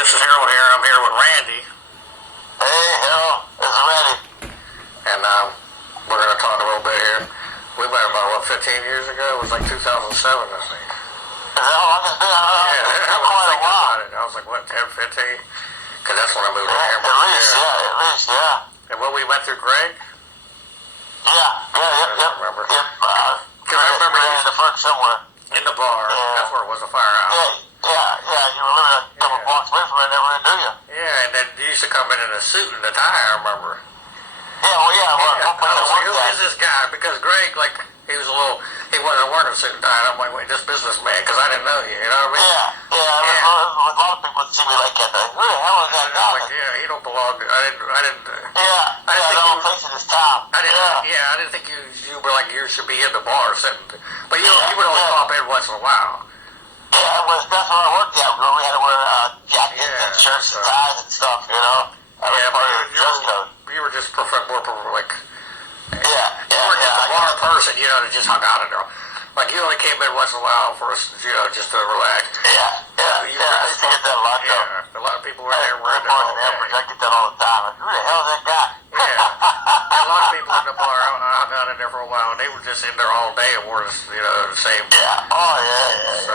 This is Harold here. I'm here with Randy, Hey, Harold, it's Randy. and we're going to talk a little bit here. We met about, 15 years ago? It was like 2007, I think. Is that how long it's been? Yeah, I It's was quite a thinking while. about it. I was like, what, 10, 15? Because that's when I moved to At Hamburg. least, yeah. And when we went through Greg? Yep. I remember. Yep. Can I remember in the front somewhere. in the bar. Yeah. That's where it was, a firehouse. Yeah. You were living a couple blocks away from it, and never even knew you. Yeah, and then you used to come in a suit and a tie, I remember. Yeah, well, Yeah, what I was like, who that? is this guy? Because Greg, like, he wasn't wearing a suit and tie. And I'm like, wait, this businessman, because I didn't know you, you know what I mean? Yeah. A lot of people see me like that. Like, who the hell is that I'm guy? like, yeah, he don't belong. I didn't The whole place in this town. I didn't think you were like you should be in the bar sitting. But you would only pop in once in a while. Yeah, that's where I worked at. We had to wear jackets and shirts and ties and stuff, you know? That was part of the dress code. You were just like, Yeah. you were just a bar person, you know, that just hung out in there. Like, you only came in once in a while for us, you know, just to relax. Yeah. I used to get that a lot, though. Yeah, a lot of people were there We're wearing in bars in Hamburg. I get that all the time. Like, who the hell is that guy? Yeah. A lot of people in the bar, I hung out in there for a while, and they were just in there all day and wore, you know, the same. Yeah. Oh, yeah. So,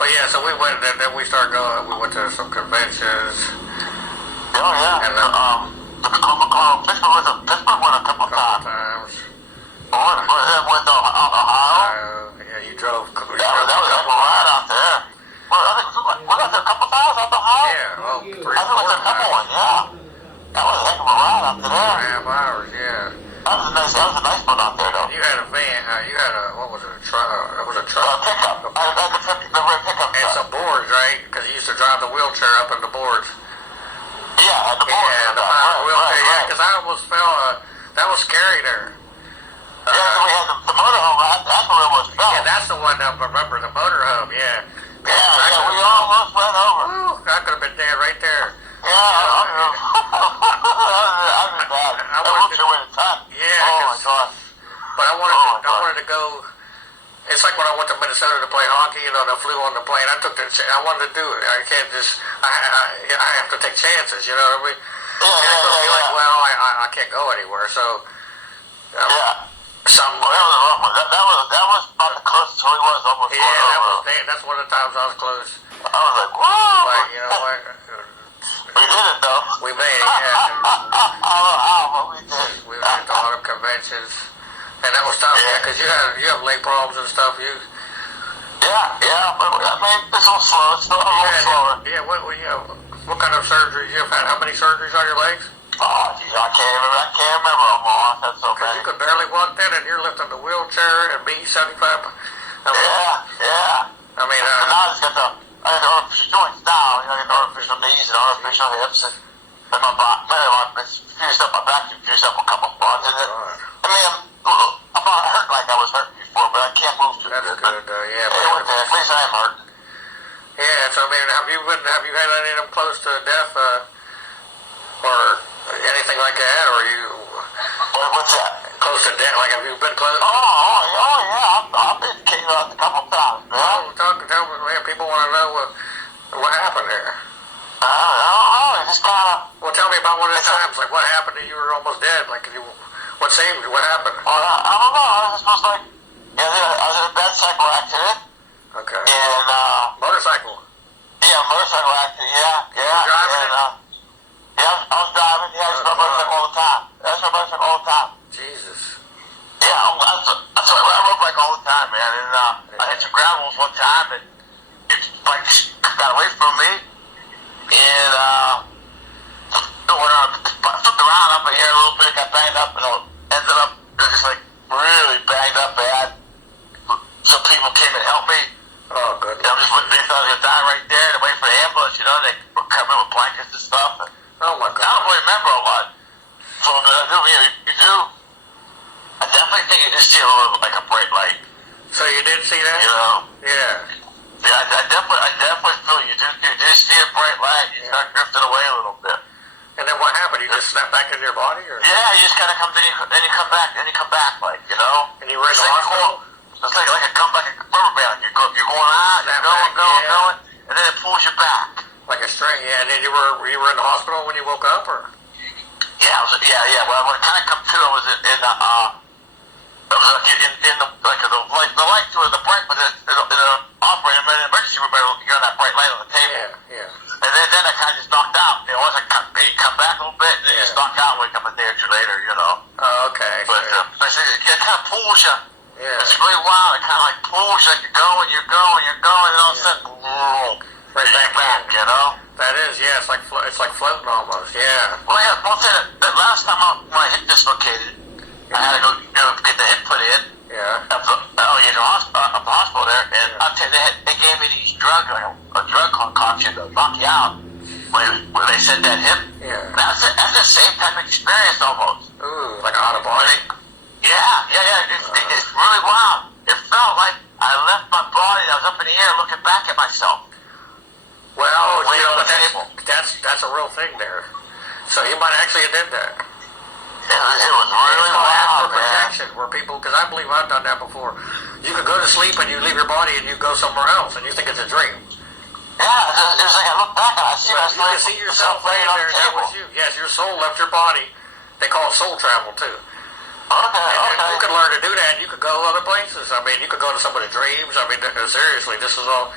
but yeah, so we went, and then we started going, we went to some conventions. Oh, yeah. And Pittsburgh went a couple times. Went to Ohio. Yeah, you drove. That was a ride out there. Well, I think we got there a couple times out to Ohio. Yeah, well, 3 or 4 I think we went to a couple times. ones, yeah. That was a heck of a ride out there. 4.5 hours, yeah. That was a nice one out there, though. You had a van, what was it, a truck? It was a truck. Pickup. I had the red pickup And truck. some boards, right? Because you used to drive the wheelchair up in the boards. Yeah, the boards. Yeah, the wheelchair, yeah, because I almost fell, that was scary there. Yeah, so we had the motorhome. That's where it was fell. Yeah, that's the one I remember, the motorhome, yeah. Yeah, we almost went over. Woo, I could have been dead right there. Yeah, I was bad. I wheelchair went a ton. Yeah, Oh, my God. But I wanted to go. It's like when I went to Minnesota to play hockey, you know, I flew on the plane. I wanted to do it. I can't just, I have to take chances, you know what I mean? Yeah. Like, well, I can't go anywhere, so. Yeah. Some. Well, that was about the closest we was almost. Yeah, that's one of the times I was close. I was like, whoa. Like, you know what? We did it, though. We made it, yeah. I don't know how, but we did. We went to a lot of conventions. And that was tough, yeah, because you have leg problems and stuff. Yeah, but I mean, it's all slow. It's still a little slower. Yeah, what kind of surgeries you have had? How many surgeries on your legs? Oh, geez, I can't remember them all. That's so Because bad. you could barely walk then, and you're lifting the wheelchair and being 75. Yeah. I mean, Now I just got the artificial joints now. You know, I got the artificial knees and artificial hips, and my back, fused up my back, fused up a couple spots. And I mean, I'm not hurt like I was hurt before, but I can't move too that's good. good, yeah. At least I'm hurt. Yeah, so I mean, have you had any of them close to death, or anything like that, or you? What's that? Close to death? Like, have you been close? Oh yeah. I've been kicked out a couple times, man. Tell me, man. People want to know what happened there. I don't know. It just kind of. Well, tell me about one of the times. Like, what happened to you? You were almost dead. Like, what saved you? What happened? I don't know. I was supposed to I was in a bad cycle accident. Okay. And motorcycle. Yeah, motorcycle accident. Yeah. Driving it? Yeah, I was driving. Yeah, I used to ride my motorcycle all the time. That's my motorcycle all the time. Jesus. Yeah, I rode bike all the time, man. And I hit some gravels one time, and it like got away from me, and flipped around up in here a little bit, got banged up, and ended up just like really banged up bad. Some people came and helped me. Oh, good. They thought I was gonna die right there. They waited for the ambulance, you know. They were covering with blankets and stuff. And Oh my God. I don't really remember a lot. So you do. I definitely think you just see a little like a bright light. So you did see that? You know. Yeah. Yeah, I definitely feel you do see a bright light. You start drifting away a little bit. And then what happened? You just snapped back into your body, or? Yeah, you just kind of come, then you come back, like, you know. And you were in the hospital? It's like a rubber band. You're going out, you're going, and then it pulls you back. Like a string? right. Yeah. And then you were in the hospital when you woke up, or? Yeah, yeah. Well, when it kind of come to, I was in the it was like in the the light to the bright, but in the operating room, emergency room, you're on that bright light on the table. Yeah. And then I kind of just knocked out. You know, once I come back a little bit, and then just knocked out, wake up a day or two later. You know. Oh, okay. But it kind of pulls you. Yeah. It's really wild. It kind of like pulls you. You're going, and all of a sudden, Right back in. You know. That is, yeah. It's like floating almost. Yeah. Well, yeah. Well, the last time when my hip dislocated, I had to go get the hip put in. Yeah. At the hospital there, and I'll tell you, they gave me these drugs, a drug concoction to knock you out. When they said that hip, Yeah. that's the same type of experience almost. Ooh, like out of body. Yeah. It's really wild. It felt like I left my body. I was up in the air looking back at myself. Well, Way you know, on the table. that's a real thing there. So you might actually have did that. It was really It's called wild, astral man. projection, where people, because I believe I've done that before. You could go to sleep and you leave your body and you go somewhere else and you think it's a dream. Yeah, it was like I looked back and I You can see yourself laying there and that was you. Yes, your soul left your body. They call it soul travel too. And you could learn to do that. You could go other places. I mean, you could go to somebody's dreams. I mean, seriously, this is all.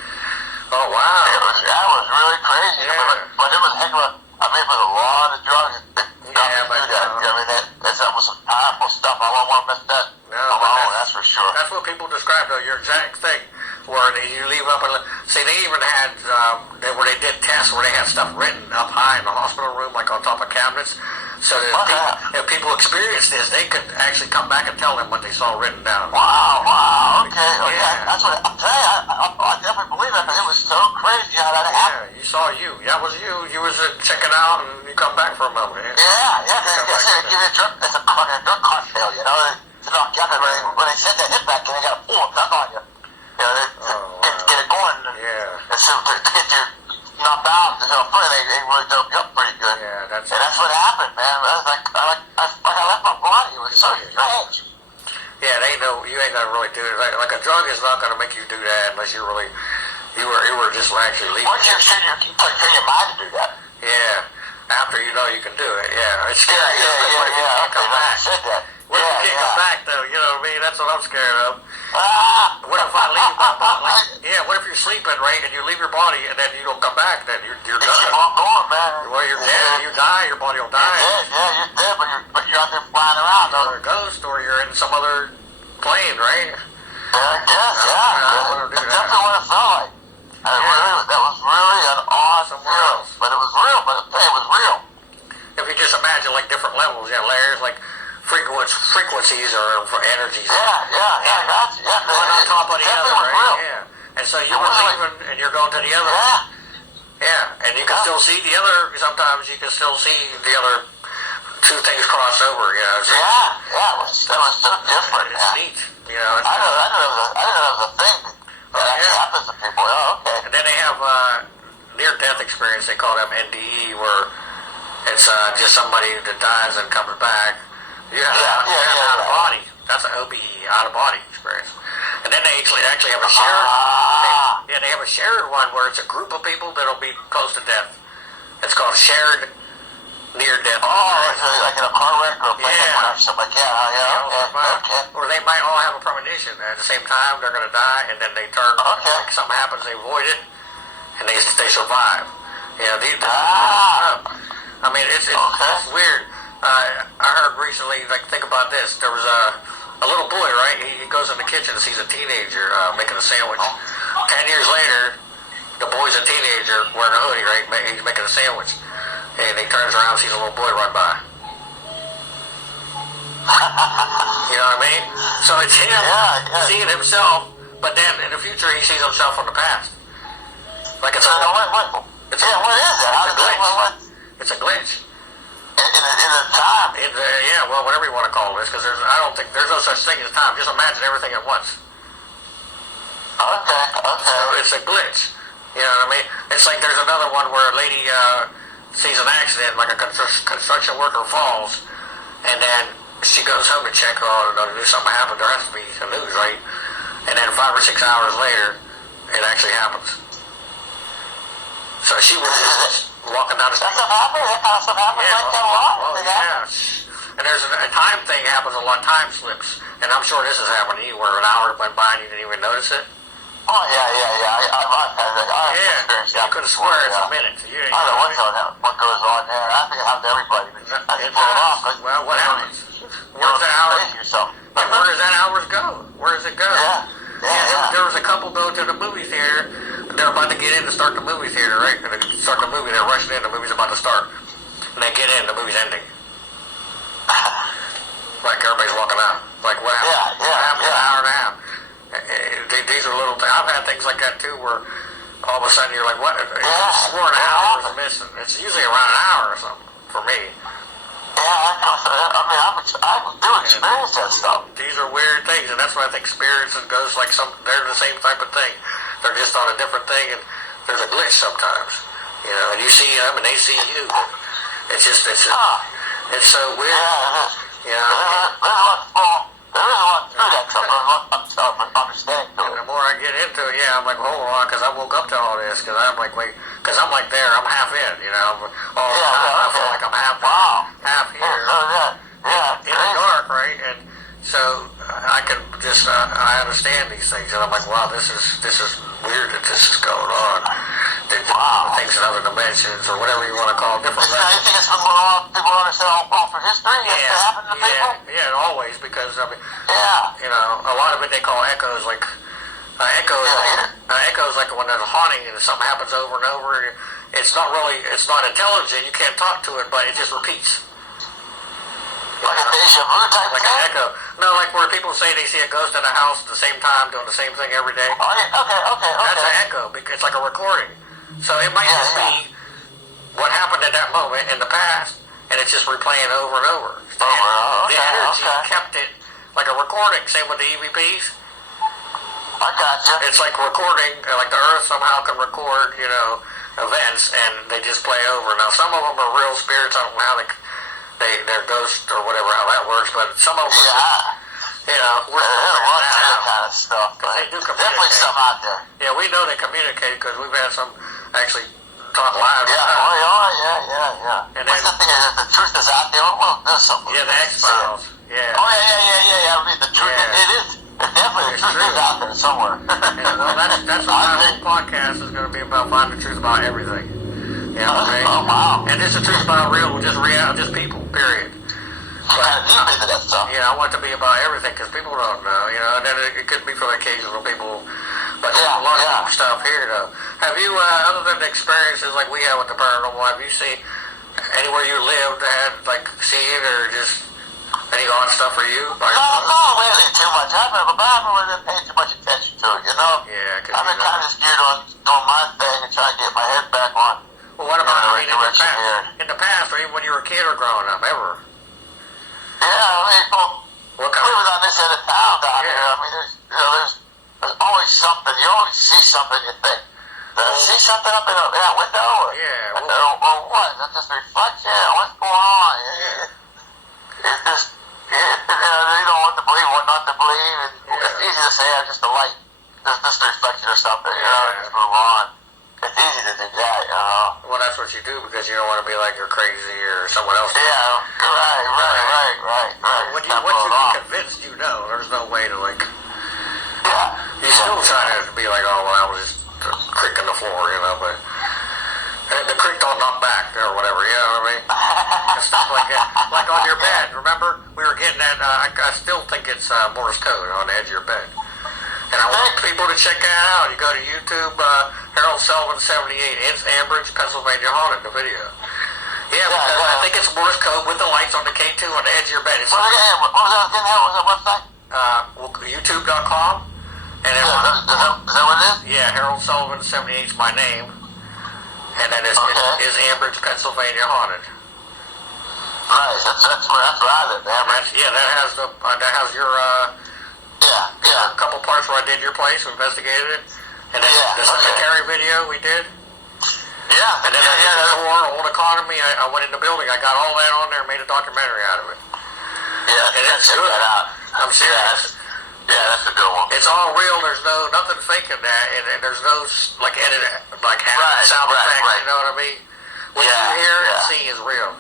Oh wow! That was really crazy. Yeah. But it was a heck of a. I mean, it was a lot of drugs. Yeah, but do that. I mean, that was some powerful stuff. I won't want to miss that. No, alone, that's for sure. That's what people describe, though. Your exact thing, where you leave up and see. They even had where they did tests where they had stuff written up high in the hospital room, like on top of cabinets. So that if people experienced this, they could actually come back and tell them what they saw written down. Wow. Okay. Yeah. That's what I'm telling you. I definitely believe that. It was so crazy how that happened. Yeah, you saw you. That was you. You was checking out, and you come back for a moment. Yeah. They give you a drug. It's a drug cocktail. You know, to knock you out. When they send that hit back, they got to pull a gun on you. You know, to get it going. And so to get you knocked out, they really dope you up pretty good. Yeah, that's what happened, man. I was like I left my body. It was so strange. Yeah, you ain't gonna really do it. Like a drug is not gonna make you do that unless you were just actually leaving. Once you train your mind to do that. Yeah. After you know you can do it. Yeah. It's scary. Yeah. What if you can't come back? Said that. What if you can't come back though? You know what I mean? That's what I'm scared of. What if I leave my body? What if you're sleeping, right, and you leave your body and then you don't come back? Then you're done. Keep on going, man. Well, you're dead. You die. Your body will die. You're dead, but you're out there flying around. Or a ghost, or you're in some other plane, right? I guess, yeah. That's definitely what it felt like. That was really an odd feeling. But it was real. But it was real. If you just imagine like different levels, layers, like frequencies or for energies. Yeah, I got you. Yeah, one on top of the other, right? Real. Yeah. And so you were leaving and you're going to the other. Yeah. And you can still see the other. Sometimes you can still see the other two things cross over. You know. So That was so different. It's neat. You know. I know it was a thing that actually happens to people. Oh, okay. And then they have near-death experience. They call them NDE, where it's just somebody that dies and comes back. You have out of body. That's an OBE, out of body experience. And then they actually have a shared. They have a shared one where it's a group of people that'll be close to death. It's called shared near-death. It's like in a car wreck or a plane crash, something like that. Okay. Or they might all have a premonition at the same time. They're going to die, and then they turn. Like something happens, they avoid it, and they survive. I mean, it's weird. I heard recently, like, think about this. There was a little boy, right? He goes in the kitchen and sees a teenager making a sandwich. 10 years later, the boy's a teenager wearing a hoodie, right? He's making a sandwich. And he turns around and sees a little boy run by. You know what I mean? So it's him seeing himself, but then in the future he sees himself from the past. Like it's what is that? It's a glitch. In the time. Whatever you want to call this, because I don't think there's no such thing as time. Just imagine everything at once. Okay. So it's a glitch. You know what I mean? It's like there's another one where a lady sees an accident, like a construction worker falls, and then she goes home to check on if something happened. There has to be some news, right? And then 5 or 6 hours later, it actually happens. So she was just walking down the street. That stuff happens. That kind of stuff happens like that a lot. Oh, yeah. And there's a time thing happens a lot. Time slips, and I'm sure this has happened to you, where an hour went by and you didn't even notice it. Oh yeah. I've experienced that. You could have swear it's a minute. I don't know what goes on there. I think it happens to everybody. I think well, what happens? Where's the hour? And where does that hours go? Where does it go? Yeah. There was a couple go to the movie theater. They're about to get in to start the movie theater, right? They're start the movie. They're rushing in. The movie's about to start. And they get in. The movie's ending. Like everybody's walking out. Like what happened? What happened in an hour and a half? These are little things. I've had things like that too, where all of a sudden you're like, what? I swore an hour was missing. It's usually around an hour or something for me. I do experience that stuff. These are weird things, and that's why I think spirits and ghosts, like they're the same type of thing. They're just on a different thing, and there's a glitch sometimes, and you see them and they see you. It's so weird. There is a lot to that stuff. I'm understanding. And the more I get into it, I'm like, hold on, because I woke up to all this, because I'm like, wait, because I'm like there, I'm half in, all the time. I feel like I'm half here. In the dark, right? And so I can just, I understand these things, and I'm like, wow, this is weird that this is going on. Things in other dimensions, or whatever you want to call it, different dimensions. You think it's been going on, people understand all for history? It's happened to people? Yeah, always, because, a lot of it they call echoes, like, echoes like when there's a haunting and something happens over and over. It's not intelligent, you can't talk to it, but it just repeats. Like a deja vu type like thing? An echo. No, like where people say they see a ghost in a house at the same time doing the same thing every day. Okay. That's an echo, because it's like a recording. So it might just be what happened at that moment in the past, and it's just replaying over and over. The energy kept it like a recording. Same with the EVPs. I gotcha. It's like recording, like the Earth somehow can record, events, and they just play over. Now, some of them are real spirits. I don't know how they're ghosts or whatever, how that works, but some of them are just, we're that kind of stuff. They do communicate. Definitely some out there. Yeah, we know they communicate because we've had some actually talk live. Yeah. And what's the thing? The truth is out there. Well, there's something. Yeah, the X-Files. Yeah. Oh, yeah. I mean, the truth, it is. Definitely, the truth is out there somewhere. Well, that's what my whole podcast is going to be about, finding the truth about everything. Oh, wow. And just the truth about just people, period. Deep into that stuff. I want it to be about everything, because people don't know, and then it could be for occasional people, but there's a lot of deep stuff here, though. Have you, other than the experiences like we have with the paranormal, have you seen anywhere you lived had, like, seen or just any odd stuff for you? No, really too much. I haven't really paid too much attention to it, Yeah, because I've been kind of geared on doing my thing and trying to get my head back on. Well, what about, in the past, or even when you were a kid or growing up, ever? We was on this end of town down here. I mean, there's always something. You always see something you think, did I see something up in that window? Or what? Is that just a reflection? What's going on? It's just, you don't know what to believe, what not to believe. It's easy to say, just a light, just a reflection or something, just move on. It's easy to do that, Well, that's what you do because you don't want to be like you're crazy or someone else. Yeah, right. When you get convinced, there's no way to like. Yeah. You still trying to be like, oh, well, I was just creaking the floor, but the creak don't knock back or whatever, you know what I mean? And stuff like that. Like on your bed, remember? We were getting that, I still think it's Morse code on the edge of your bed. And I want people to check that out. You go to YouTube, Harold Sullivan 78, it's Ambridge, Pennsylvania Haunted, the video. Yeah, because I think it's Morse code with the lights on the K2 on the edge of your bed. What was that again? What was that website? YouTube.com. And then, is that what it is? Yeah, Harold Sullivan 78 is my name. And then it's Ambridge, Pennsylvania Haunted. Nice, that's where I live, Ambridge. That has your a couple parts where I did your place, we investigated it. And then the cemetery video we did. And then the tour, Old Economy, I went in the building, I got all that on there and made a documentary out of it. Yeah, and it's good. That out. I'm serious. Yeah, that's a good one. It's all real. There's nothing fake in that, and there's no like edit, like added sound effects. Right. You know what I mean? What you hear and see is real.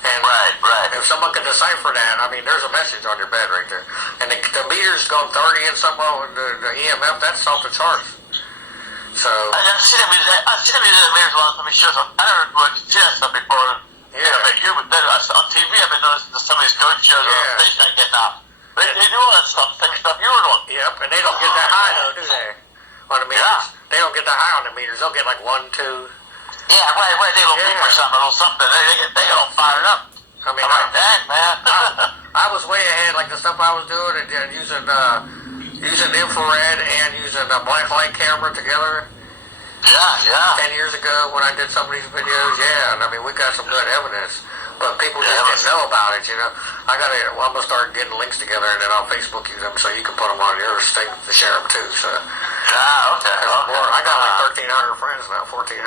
And right. if someone can decipher that, I mean, there's a message on your bed right there. And the meter's going 30 and something on the EMF. That's off the charts. So I've seen them use the meters once. Let me show some. I never seen that stuff before. Yeah. On TV, I've been noticing some of these coach shows on the station I get now. They do all that stuff, same stuff you were doing. Yep, and they don't get that high though, do they? On the meters. Yeah. They don't get that high on the meters. They'll get like 1, 2. Yeah, right. They don't beep or something, a little something. They get all fired up. I mean, I'm like, dang, man. I was way ahead, like the stuff I was doing, and using infrared and using a black light camera together. Yeah. 10 years ago when I did some of these videos, and I mean, we got some good evidence, but people just didn't know about it, you know. I'm gonna start getting links together, and then I'll Facebook use them so you can put them on your thing to share them too. So. Okay. I got like 1,300 friends now, 1,400.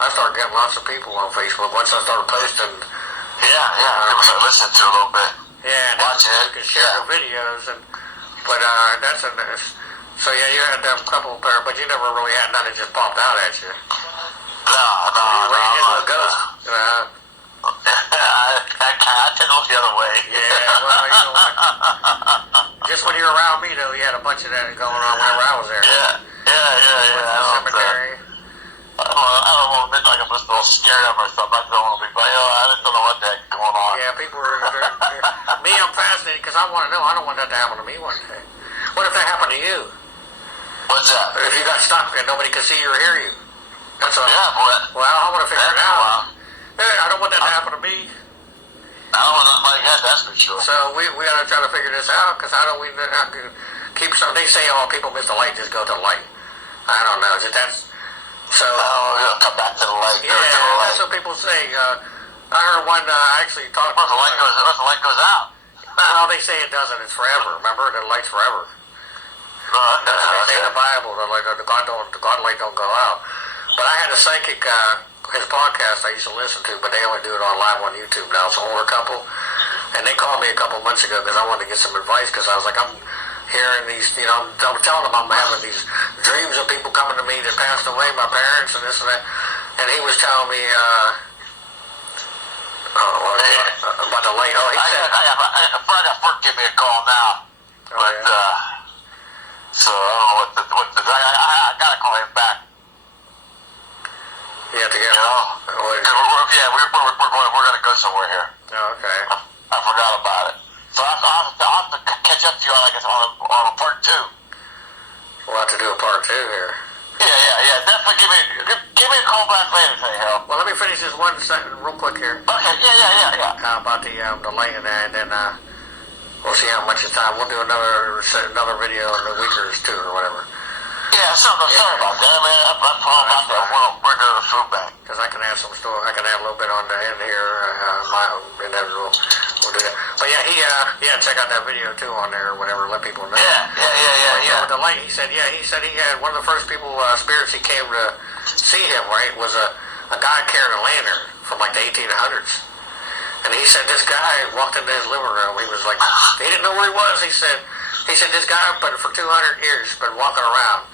I started getting lots of people on Facebook once I started posting. People start listening to a little bit. Yeah, and watch it. You can share the videos, but that's a nice. So yeah, you had a couple pair, but you never really had none that just popped out at you. No. You ran into a ghost. I tend to look the other way. Yeah, well, you know what? Just when you were around me, though, you had a bunch of that going on whenever I was there. Yeah. Cemetery. I don't want to admit like I'm just a little scared of myself. I don't want to be, I just don't know what the heck's going on. Yeah, people are. Me, I'm fascinated because I want to know. I don't want that to happen to me one day. What if that happened to you? What's that? If you got stuck and nobody could see you or hear you? That's what. Yeah, boy. Well, I want to figure it out. I don't want that to happen to me. I don't want nothing like that, that's for sure. So we got to try to figure this out because how do we keep some? They say, oh, people miss the light, just go to the light. I don't know. That's so. Come back to the light. Yeah, that's what people say. I heard one actually talk. Once the light goes out. No, they say it doesn't. It's forever. Remember, the light's forever. That's what they say in the Bible. The God light don't go out. But I had a psychic, his podcast I used to listen to, but they only do it on live on YouTube now. It's an older couple, and they called me a couple months ago because I wanted to get some advice because I was like, I'm hearing these, you know, I'm telling them I'm having these dreams of people coming to me that passed away, my parents and this and that, and he was telling me about the light. Oh, he said, I got Bert give me a call now, but so I don't know I gotta call him back. You have to get. You know, we're gonna go somewhere here. Oh, okay. I forgot about it. So I'll have to catch up to you, I guess, on a part 2. We'll have to do a part 2 here. Yeah. Definitely give me a call back later, say, Harold. Well, let me finish this one second real quick here. Okay. Yeah. About the light and that, and then we'll see how much time. We'll do another video in a week or 2 or whatever. Yeah, sorry about that. I mean, I'm probably out there. We're going to the food bank. Because I can add some stuff. I can add a little bit on the end here. And then we'll do that. But yeah, check out that video too on there or whatever. Let people know. Yeah. With the light, he said he had one of the first people, spirits he came to see him, right, was a guy carrying a lantern from like the 1800s. And he said this guy walked into his living room. He was like, he didn't know where he was. He said this guy, but for 200 years, been walking around.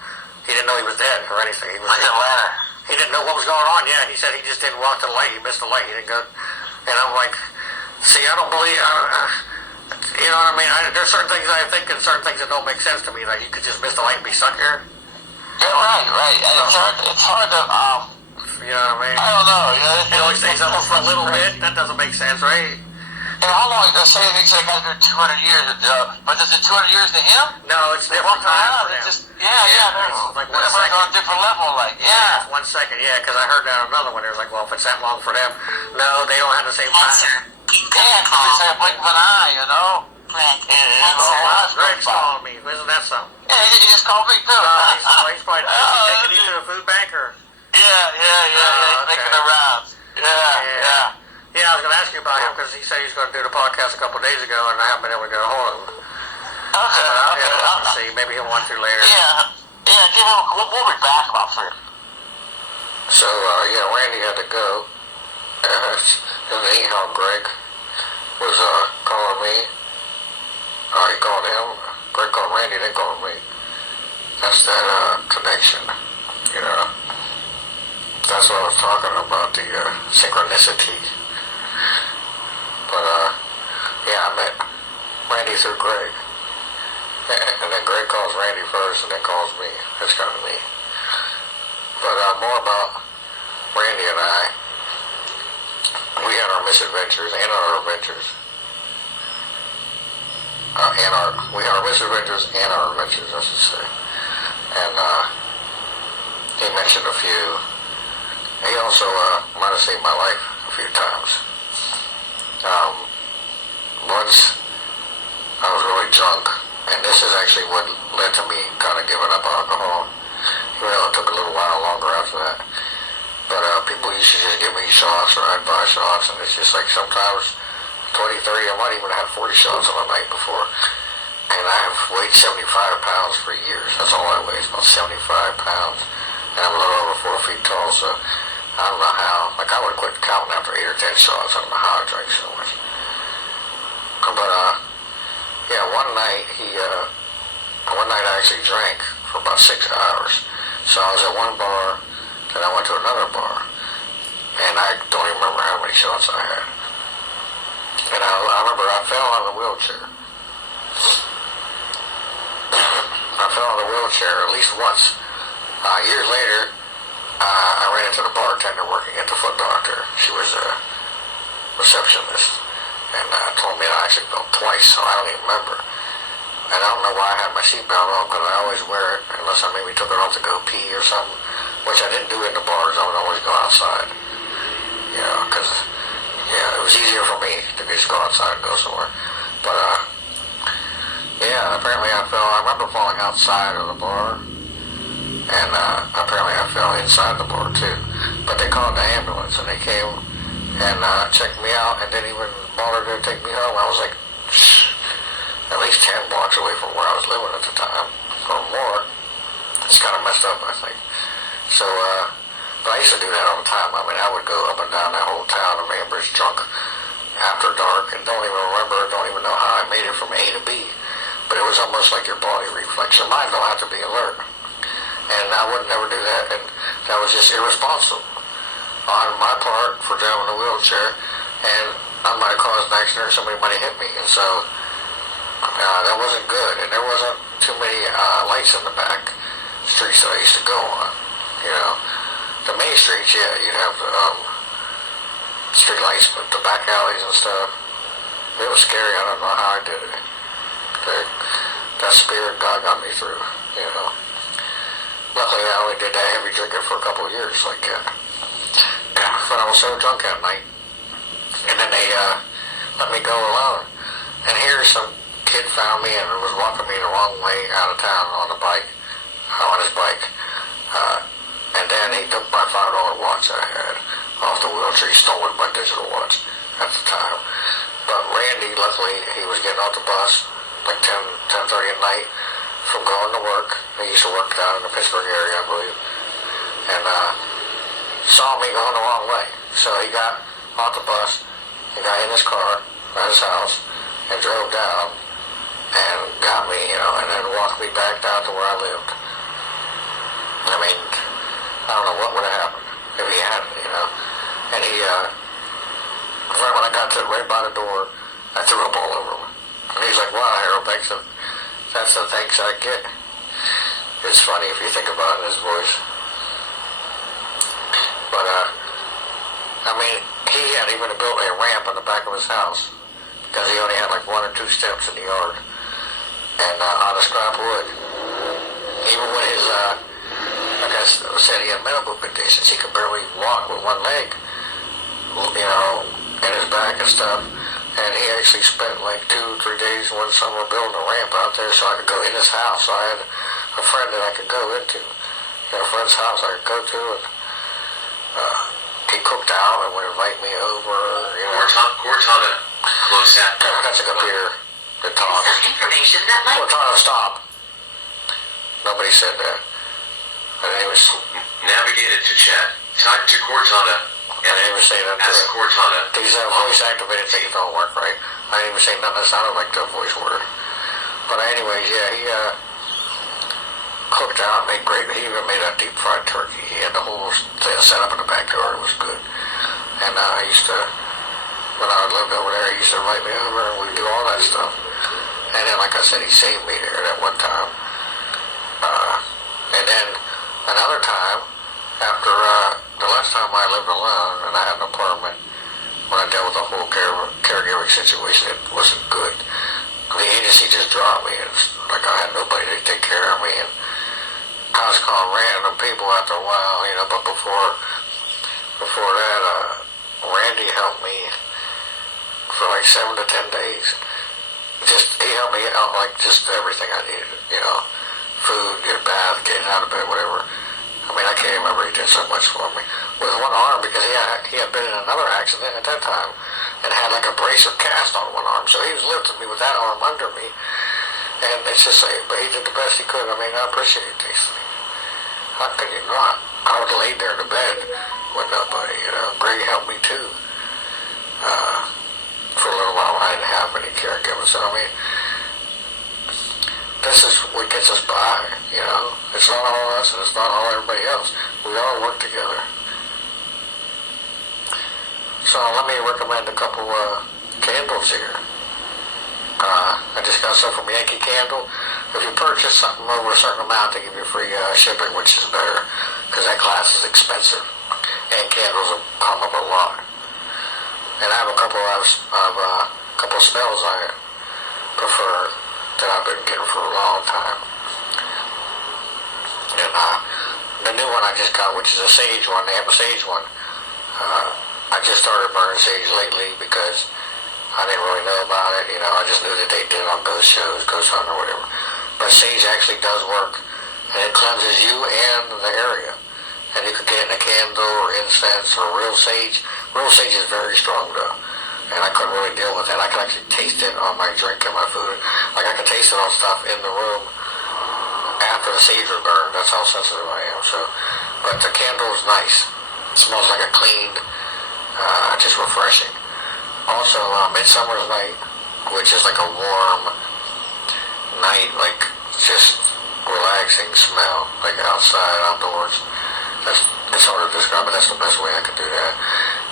He didn't know he was dead or anything. He didn't know what was going on. Yeah, he said he just didn't walk the light. He missed the light. He didn't go. And I'm like, see, I don't believe. You know what I mean? There's certain things I think and certain things that don't make sense to me. Like you could just miss the light and be stuck here. Yeah, right. It's hard to. You know what I mean? I don't know. It always stays up for a little bit. That doesn't make sense, right? And how long? They say they got to do 200 years. But is it 200 years to him? No, it's different time for them. It's like on a different level. Like, it's 1 second. Yeah, because I heard that another one. They was like, well, if it's that long for them, no, they don't have the same time. Yeah, it's like a blink of an eye, you know. Greg's calling me. Isn't that something? Yeah, he just called me too. He's probably taking you to the food bank or. Yeah. He's making the rounds. Yeah. Yeah, I was going to ask you about him because he said he's going to do the podcast a couple of days ago, and I haven't been able to get a hold of him. Okay. Let's see. Maybe he'll want to later. Yeah. Give him. We'll be back about 3. So Randy had to go. And anyhow, Greg was calling me. He called him. Greg called Randy, they called me. That's that connection, you know. That's what I was talking about, the synchronicity. But yeah, I met Randy through Greg. And then Greg calls Randy first and then calls me. That's kind of neat. But more about Randy and I. We had our misadventures and our adventures. We had our misadventures and our adventures, I should say. And he mentioned a few. He also might have saved my life a few times. Once I was really drunk, and this is actually what led to me kind of giving up alcohol. Even though it took a little while longer after that. But people used to just give me shots, or I'd buy shots, and it's just like sometimes 20, 30, I might even have 40 shots on a night before. And I have weighed 75 pounds for years. That's all I weigh, about 75 pounds. And I'm a little over 4 feet tall, so I don't know how. Like, I would have quit counting after 8 or 10 shots. I don't know how I drank so much. But, yeah, one night I actually drank for about 6 hours. So I was at one bar, then I went to another bar, and I don't even remember how many shots I had. And I remember I fell out of the wheelchair. I fell out of the wheelchair at least once. Years later, I ran into the bartender working at the Foot Doctor. She was a receptionist, and told me I actually fell twice, so I don't even remember. And I don't know why I had my seatbelt on, because I always wear it unless I maybe took it off to go pee or something, which I didn't do in the bars. I would always go outside, you know, because, yeah, it was easier for me to just go outside and go somewhere. But, yeah, apparently I remember falling outside of the bar, and apparently I fell inside the bar too. But they called the ambulance, and they came and checked me out, and didn't even bother to take me home. I was like, at least 10 blocks away from where I was living at the time, or more. It's kind of messed up, I think. So, but I used to do that all the time. I mean, I would go up and down that whole town of Ambridge drunk after dark, and don't even know how I made it from A to B. But it was almost like your body reflex. Your mind don't have to be alert. And I would never do that, and that was just irresponsible on my part for driving a wheelchair, and I might have caused an accident or somebody might have hit me, and so that wasn't good, and there wasn't too many lights in the back streets that I used to go on. You know, the main streets, yeah, you'd have street lights, but the back alleys and stuff, it was scary. I don't know how I did it. That spirit God got me through, you know. Luckily, I only did that heavy drinking for a couple of years, like that. But I was so drunk that night, and then they let me go alone. And here some kid found me and was walking me the wrong way out of town on the bike, on his bike. And then he took my $5 watch I had off the wheelchair. He stole my digital watch at the time. But Randy, luckily, he was getting off the bus like 10:30 at night from going to work. He used to work down in the Pittsburgh area, I believe. And saw me going the wrong way. So he got off the bus, he got in his car at his house, and drove down and got me, you know, and then walked me back down to where I lived. I mean, I don't know what would have happened if he hadn't, you know. And he, right when I got to right by the door, I threw up all over him. And he's like, wow, Harold, that's the thanks I get. It's funny if you think about it in his voice. But, I mean, he had even built a ramp in the back of his house, because he only had like 1 or 2 steps in the yard, and out of scrap wood. Even with his, like I said, he had medical conditions. He could barely walk with one leg, you know, in his back and stuff. And he actually spent like 2 or 3 days one summer building a ramp out there so I could go in his house. So I had a friend that I could go into, a friend's house I could go to, and he cooked out and would invite me over. You know. Cortana, close that. That's a computer that talks. Some information that might... Cortana, stop. Nobody said that. And he was... Navigate it to chat. Type to Cortana. I didn't even say that. Ask Cortana. These voice activated things don't work right. I didn't even say nothing that sounded like the voice word. But anyways, yeah, he cooked out, made great. He even made a deep fried turkey. He had the whole thing set up in the backyard. It was good. And I used to, when I lived over there, he used to invite me over and we'd do all that stuff. And then, like I said, he saved me there that one time. And then another time, after the last time I lived alone and I had an apartment, when I dealt with the whole caregiving situation, it wasn't good. The agency just dropped me. It's like I had nobody to take care of me. And I was calling random people after a while, you know, but before that, Randy helped me for like 7 to 10 days. He helped me out like just everything I needed, you know, food, get a bath, getting out of bed, whatever. I mean, I can't remember, he did so much for me. With one arm, because he had been in another accident at that time and had like a brace of cast on one arm, so he was lifting me with that arm under me. And it's just like, but he did the best he could. I mean, I appreciate these things. How could you not? I would lay there in the bed with nobody, you know. Greg helped me too. For a little while when I didn't have any caregivers. So, I mean, this is what gets us by, you know. It's not all us and it's not all everybody else. We all work together. So let me recommend a couple candles here. I just got some from Yankee Candle. If you purchase something over a certain amount, they give you free shipping, which is better because that glass is expensive and candles come up a lot. And I have a couple of smells I prefer that I've been getting for a long time. And the new one I just got, which is a sage one, they have a sage one. I just started burning sage lately because I didn't really know about it. You know, I just knew that they did it on ghost shows, ghost hunting or whatever. But sage actually does work, and it cleanses you and the area. And you could get in a candle or incense or real sage. Real sage is very strong though, and I couldn't really deal with it. I could actually taste it on my drink and my food. Like I could taste it on stuff in the room after the sage was burned. That's how sensitive I am. So, but the candle is nice. It smells like a clean, just refreshing. Also, Midsummer's Night, which is like a warm night, like just relaxing smell, like outside, outdoors. It's hard to describe, but that's the best way I could do that.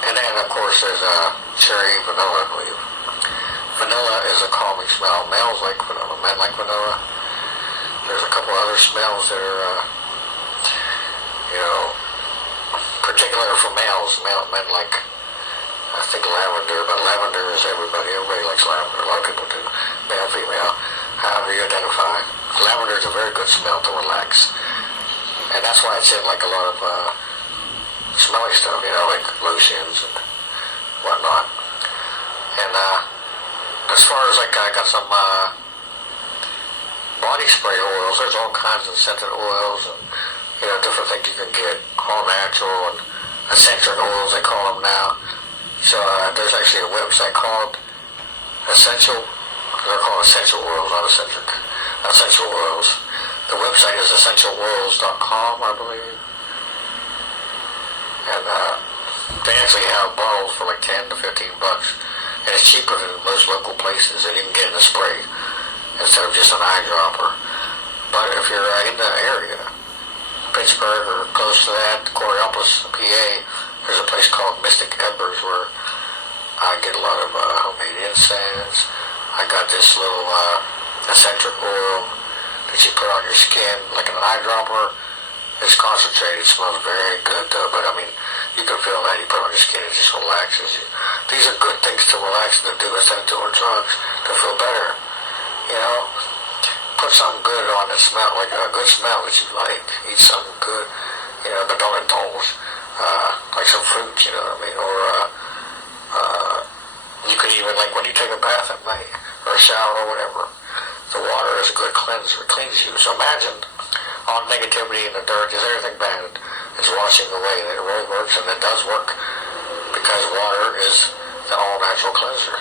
And then, of course, there's cherry vanilla, I believe. Vanilla is a calming smell. Males like vanilla, men like vanilla. There's a couple other smells that are, you know, particular for males. Men like, I think lavender, but lavender is everybody. Everybody likes lavender. A lot of people do. Male, female, however you identify. Lavender is a very good smell to relax. And that's why it's in like a lot of smelly stuff, you know, like lotions and whatnot. And as far as like I got some body spray oils, there's all kinds of scented oils and, you know, different things you can get, all natural and essential oils they call them now. So there's actually a website called they're called Essential Oils, not Essential Oils. The website is essentialoils.com, I believe. And they actually have bottles for like 10 to 15 bucks. And it's cheaper than most local places, and you can get in a spray instead of just an eyedropper. But if you're in the area, Pittsburgh or close to that, Coriopolis, PA, there's a place called Mystic Embers where I get a lot of homemade incense. I got this little eccentric oil that you put on your skin, like an eyedropper. It's concentrated, it smells very good though, but I mean, you can feel that you put on your skin, it just relaxes you. These are good things to relax and to do instead of doing drugs, to feel better. You know, put something good on that smell, like a good smell that you like. Eat something good, you know, but don't indulge. Like some fruit, you know what I mean? Or you could even, like when you take a bath at night, or a shower or whatever, the water is a good cleanser, it cleans you. So imagine all negativity and the dirt, just everything bad is washing away. It really works, and it does work because water is the all-natural cleanser.